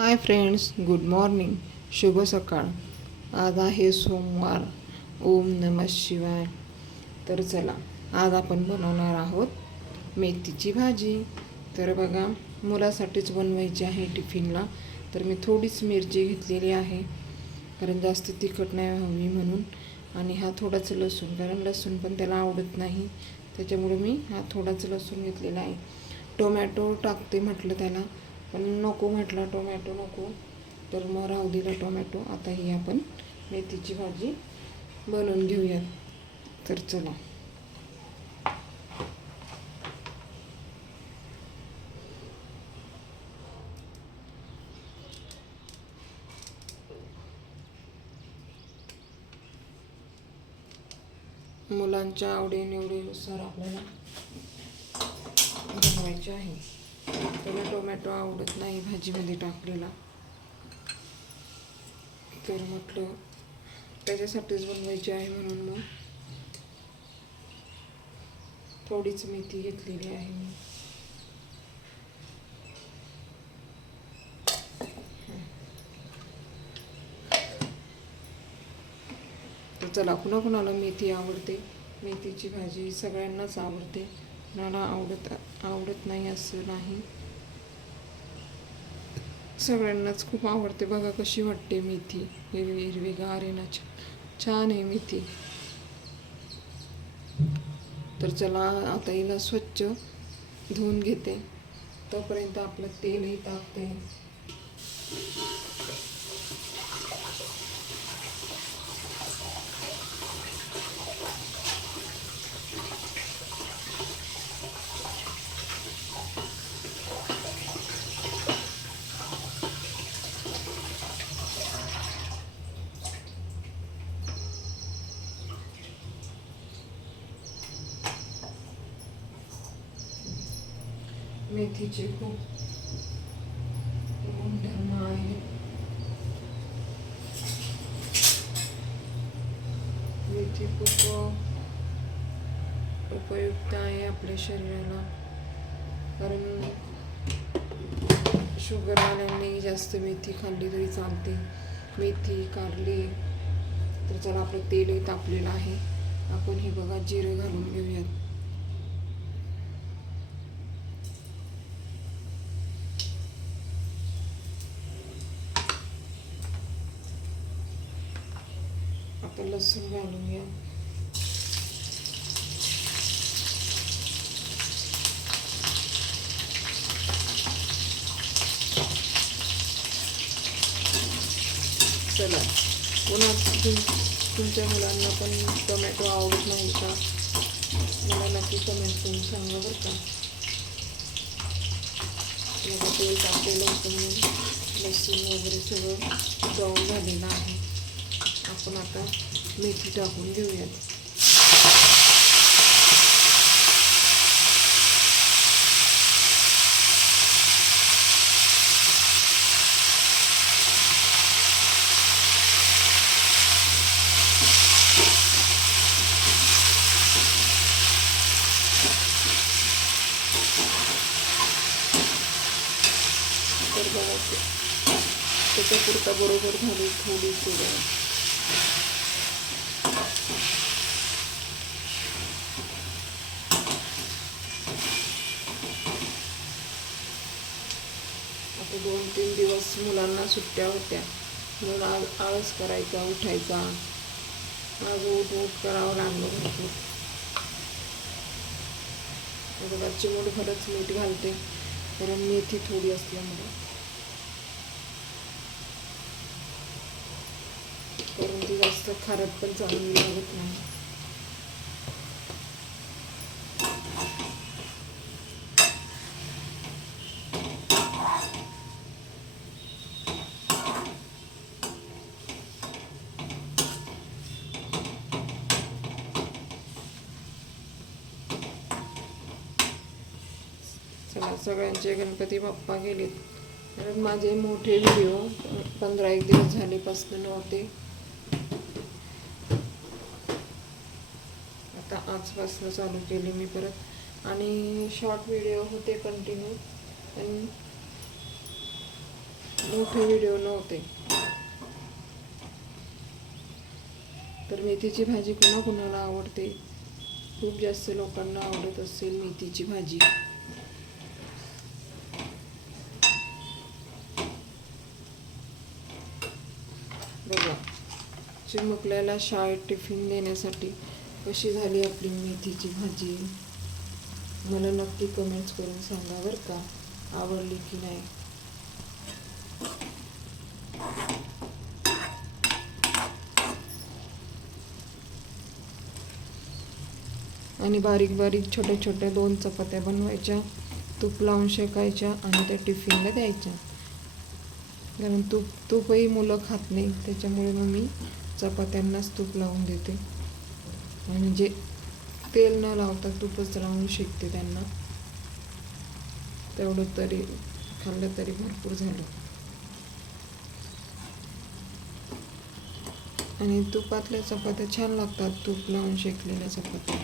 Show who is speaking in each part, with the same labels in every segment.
Speaker 1: Hi friends good morning शुभ सकाळ. आज आहे सोमवार. ओम नम शिवाय. तर चला आज आपण बनवणार आहोत मेथीची भाजी. तर बघा मुलासाठीच बनवायची आहे टिफिनला. तर मी थोडीच मिरची घेतलेली आहे. कारण जास्त तिखट नाही हवी म्हणून. आणि हा थोडाच लसूण कारण लसूण पण त्याला आवडत नाही. त्याच्यामुळे मी हा थोडाच लसूण घेतलेला आहे. टोमॅटो टाकते म्हटलं त्याला. पण नको म्हटलं टोमॅटो नको. तर मग राहू दिला टोमॅटो. आता ही आपण मेथीची भाजी बनवून घेऊयात. तर चला. मुलांच्या आवडीनिवडीनुसार आपल्याला बनवायचे आहे. त्याला टोमॅटो आवडत नाही भाजीमध्ये टाकलेला. तर म्हटलं त्याच्यासाठीच बनवायची आहे म्हणून मग. थोडीच मेथी घेतलेली आहे मी. तर चला कुणा कुणाला मेथी आवडते? मेथीची भाजी सगळ्यांनाच आवडते. कुणाला आवडत आवडत नाही असं नाही. सगळ्यांनाच खूप आवडते. बघा कशी वाटते मेथी. हिरवी हिरवीगार आहे ना छान आहे मेथी. तर चला आता हिला स्वच्छ धुवून घेते. तोपर्यंत आपलं तेलही तापते मेथीचे खूप गुणधर्म आहेत. मेथी खूप उपयुक्त आहे आपल्या शरीराला. कारण शुगरवाल्यांनी जास्त मेथी खाल्ली तरी चालते. मेथी कारली तर चला आपलं तेलही तापलेलं आहे. आपण हे बघा जिरं घालून घेऊयात. आता लसूण घालून घ्या चला पुन्हा तुम तुमच्या मुलांना पण टोमॅटो आवडत नाही का मला नक्की कमेंट करून सांगा बरं का मला तेल टाकलेलं होतं म्हणून लसूण वगैरे सगळं जवळ झालेलं आहे आपण आता मेथी टाकून घेऊयात. तर त्याच्या पुरता बरोबर झाली थोडी थोडी आता दोन तीन दिवस मुलांना सुट्ट्या होत्या. म्हणून आज आळस करायचा उठायचा. आज उठ उठ करावं लागलं भरपूर. आता बच्चे खरंच मीठ घालते. कारण मेथी थोडी असल्यामुळे. कारण जास्त खारट पण चांगली लागत नाही. चला सगळ्यांचे गणपती बाप्पा गेलेत. कारण माझे मोठे व्हिडिओ पंधरा एक दिवस झालेपासून नव्हते आता आजपासून चालू केले मी परत. आणि शॉर्ट व्हिडिओ होते कंटिन्यू पण मोठे व्हिडिओ नव्हते. तर मेथीची भाजी कुणा कुणाला आवडते? खूप जास्त लोकांना आवडत असेल मेथीची भाजी. बघा. चिमुकल्याला शाळेत टिफिन देण्यासाठी कशी झाली आपली मेथीची भाजी? मला नक्की कमेंट्स करून सांगा बरं का. आवडली की नाही? आणि बारीक बारीक छोट्या छोट्या दोन चपात्या बनवायच्या तूप लावून शेकायच्या आणि त्या टिफिनला द्यायच्या. कारण तूप तूपही मुलं खात नाही त्याच्यामुळे मग मी चपात्यांनाच तूप लावून देते. आणि जे तेल न लावता तूपच लावून शेकते त्यांना. तेवढं तरी खाल्लं तरी भरपूर झालं. आणि तुपातल्या चपात्या छान लागतात तूप लावून शेकलेल्या चपात्या.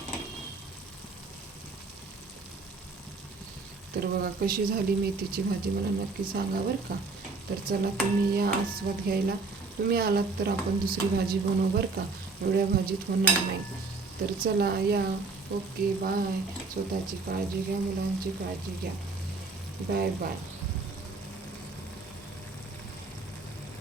Speaker 1: तर बघा कशी झाली मेथीची भाजी मला नक्की सांगा बरं का? तर चला तुम्ही या आस्वाद घ्यायला. तुम्ही आलात तर आपण दुसरी भाजी बनवू बरं का? एवढ्या भाजीत होणार नाही. तर चला या. Okay bye. स्वतःची काळजी घ्या मुलांची काळजी घ्या. Bye bye.